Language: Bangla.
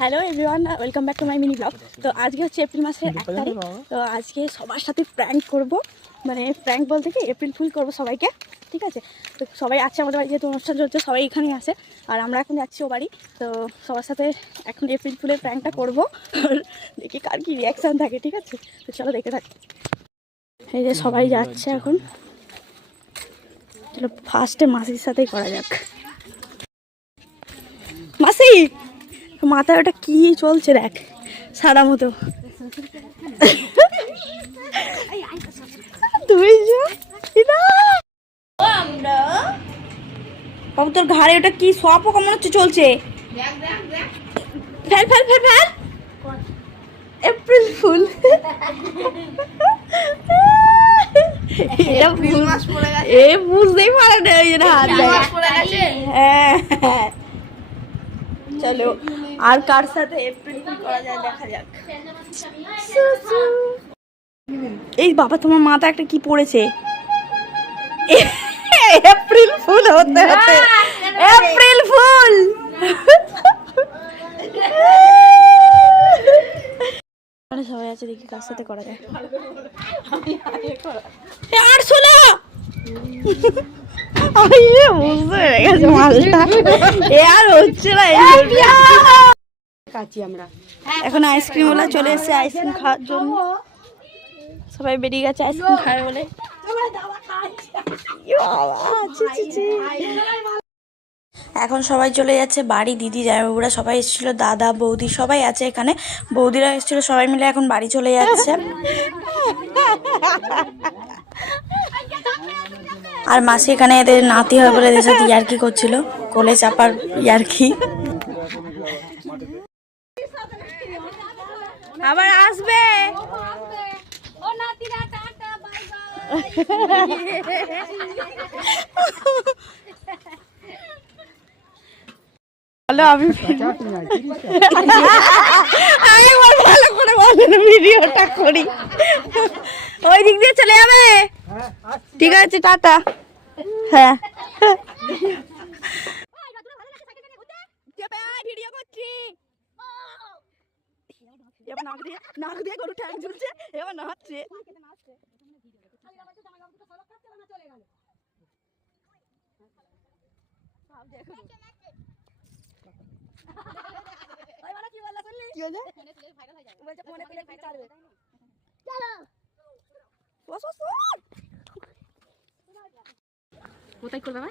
Hello everyone, welcome back to my mini blog. তো আজকে হচ্ছে এপ্রিল মাসের 1 তারিখ। তো আজকে সবার সাথে প্র্যাঙ্ক করব, মানে প্র্যাঙ্ক বলতে কি এপ্রিল ফুল করবো সবাইকে, ঠিক আছে? তো সবাই আছে আমাদের বাড়ি, যেহেতু অনুষ্ঠান চলছে সবাই এখানেই আছে, আর আমরা এখন যাচ্ছি ও বাড়ি। তো সবার সাথে এখন এপ্রিল ফুলের প্র্যাঙ্কটা করবো, দেখি কার কি রিয়াকশান থাকে, ঠিক আছে? তো চলো দেখে থাকি। এই যে সবাই যাচ্ছে এখন, চলো ফার্স্টে মাসির সাথেই করা যাক। মাসি, মাথায় ওটা কি চলছে দেখ, সাদা মতো। বাবু তোর ঘাড়ে ওটা কি সব কেমন হচ্ছে চলছে? Fail fail fail fail, April fool. এ বুঝতেই পারে না, এই হাত হ্যাঁ। চলো আর কার সাথে এপ্রিল ফুল করা যায় দেখা যাক। এই বাবা, তোমার মাথা একটা কি পড়েছে? এপ্রিল ফুল হতে হতে এপ্রিল ফুল। সবাই আছে, দেখি কার সাথে করা যায়। আর শোনো, বুঝতে পেরে গেছে মালটা, এ আর হচ্ছে না। এখন আইসক্রিম ওলা চলে এসেছে আইসক্রিম খাওয়ার জন্য, সবাই বেরিয়ে গেছে আইসক্রিম খায় বলে। এখন সবাই চলে যাচ্ছে বাড়ি, দিদি জামাইবাবুরা সবাই এসেছিল, দাদা বৌদি সবাই আছে এখানে, বৌদিরা এসেছিল, সবাই মিলে এখন বাড়ি চলে যাচ্ছে। আর মাসি এখানে এদের নাতি হয় বলে এদের সাথে ইয়ার্কি করছিল, কোলে চাপার ইয়ার্কি। আবার আসবে। আমি ভালো করে বলেন ভিডিওটা করি, ওই দিক দিয়ে চলে যাবে। ঠিক আছে, টাটা। হ্যাঁ ভিডিও করছি, নাক দিয়ে গরু ঠ্যাং ঝুলছে, এবার নাচছে। কোথায় করবে?